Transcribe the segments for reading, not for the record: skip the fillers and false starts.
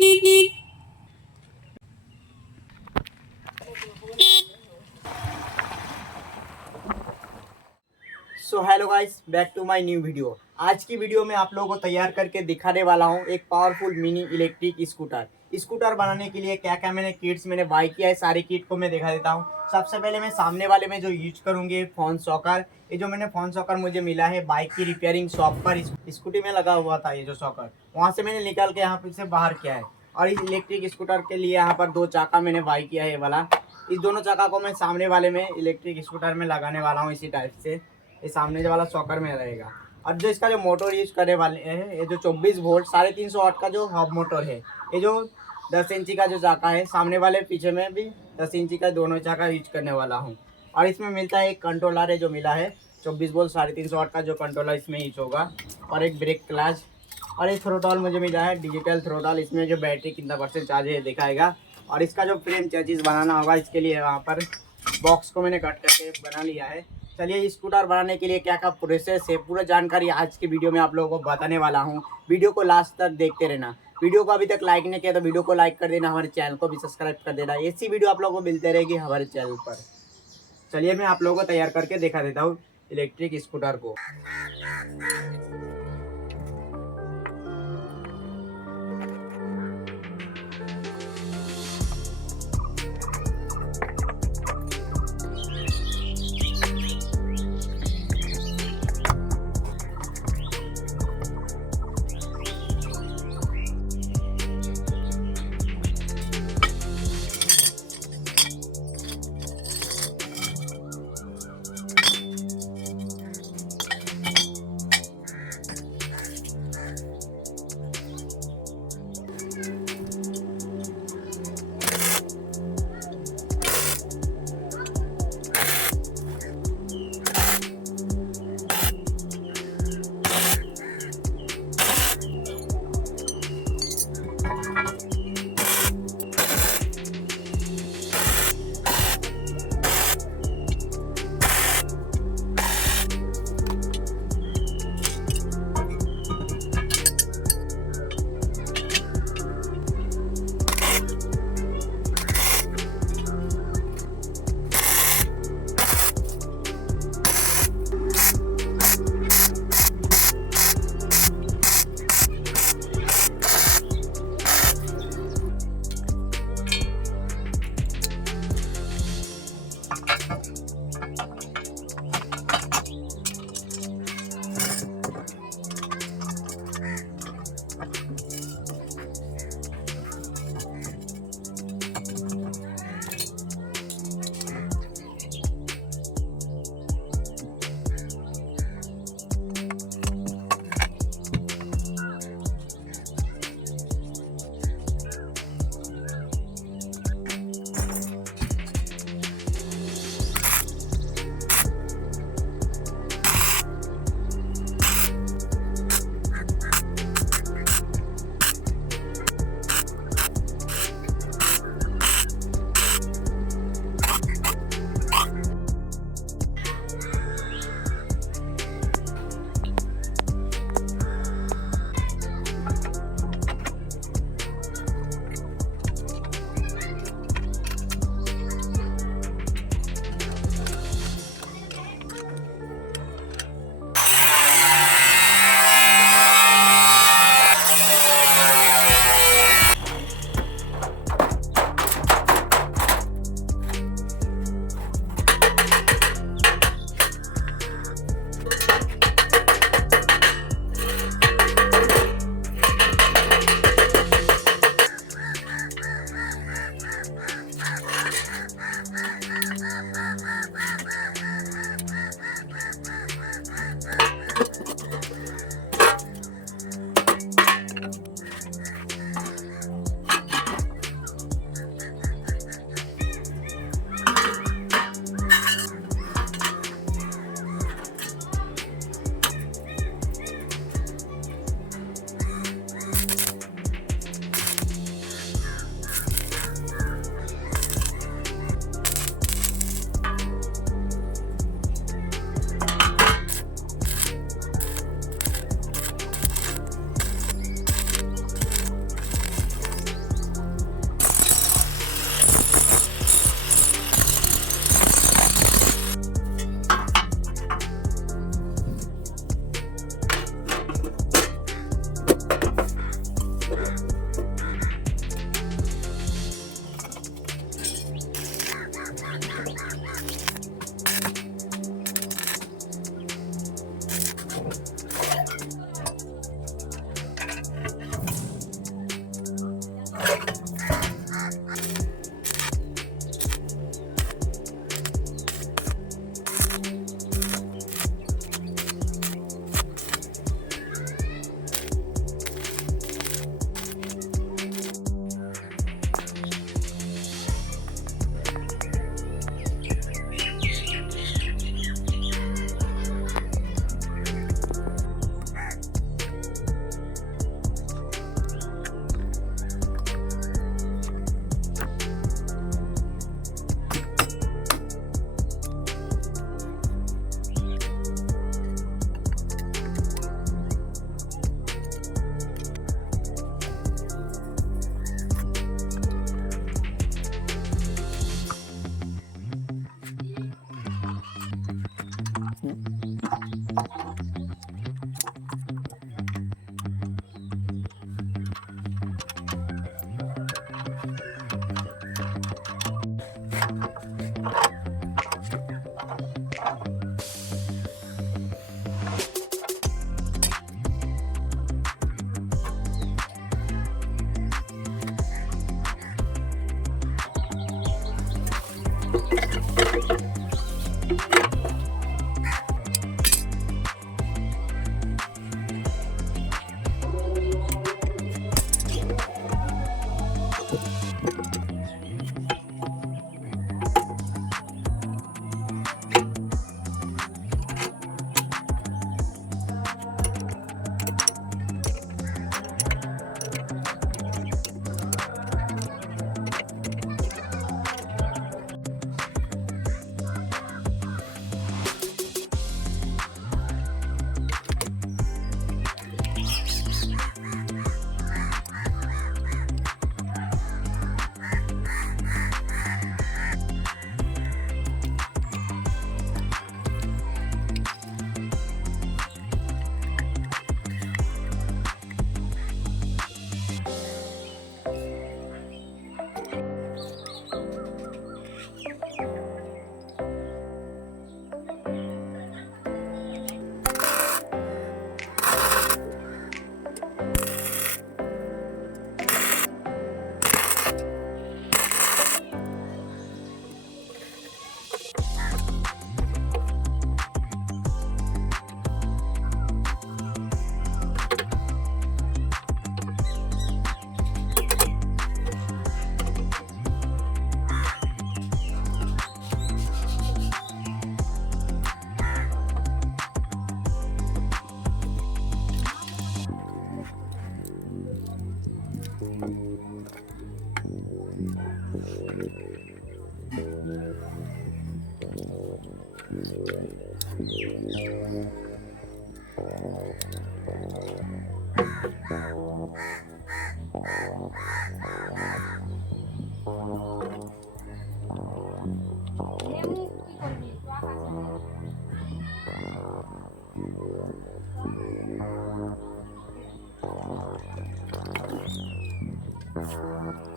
So hello guys, back to my new video. आज की video में आप लोगों को तैयार करके दिखाने वाला हूं एक पावरफुल मिनी इलेक्ट्रिक स्कूटर बनाने के लिए क्या क्या मैंने बाय किया है। सारी किट को मैं दिखा देता हूं। सबसे पहले मैं सामने वाले में जो यूज करूंगी फोन सॉकर। ये जो मैंने फोन सॉकर मुझे मिला है बाइक की रिपेयरिंग शॉप पर, स्कूटी में लगा हुआ था। ये जो सॉकर वहाँ से मैंने निकाल के यहाँ पे से बाहर किया है। और इस इलेक्ट्रिक स्कूटर के लिए यहाँ पर 2 चाका मैंने बाय किया है। ये वाला, इस दोनों चाका को मैं सामने वाले में इलेक्ट्रिक स्कूटर में लगाने वाला हूँ। इसी टाइप से ये सामने वाला सॉकर में रहेगा। और जो इसका जो मोटर यूज करने वाले हैं, ये जो 24 वोल्ट 350 वाट का जो हब मोटर है। ये जो 10 इंची का जो चाका है, सामने वाले पीछे में भी 10 इंची का दोनों चाका यूज करने वाला हूँ। और इसमें मिलता है एक कंट्रोलर है जो मिला है 24 वोल्ट 350 वाट का जो कंट्रोलर इसमें यूज होगा। और एक ब्रेक क्लच और एक थ्रोटल मुझे मिला है डिजिटल थ्रोटल। इसमें जो बैटरी कितना % चार्ज है दिखाएगा। और इसका जो फ्रेम चेसिस बनाना होगा, इसके लिए वहाँ पर बॉक्स को मैंने कट करके बना लिया है। चलिए स्कूटर बनाने के लिए क्या क्या प्रोसेस है, पूरा जानकारी आज की वीडियो में आप लोगों को बताने वाला हूँ। वीडियो को लास्ट तक देखते रहना। वीडियो को अभी तक लाइक नहीं किया तो वीडियो को लाइक कर देना, हमारे चैनल को भी सब्सक्राइब कर देना। ऐसी वीडियो आप लोगों को मिलते रहेगी हमारे चैनल पर। चलिए मैं आप लोगों को तैयार करके दिखा देता हूँ इलेक्ट्रिक स्कूटर को।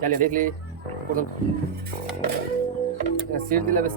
চালিয়ে দেখলি প্রথম সিট দিলে বেশ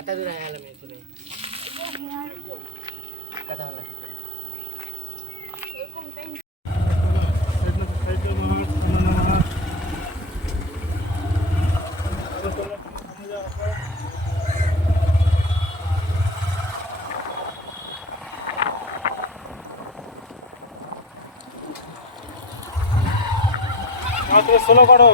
kata dulu ya alam itu nih kata lagi slow করো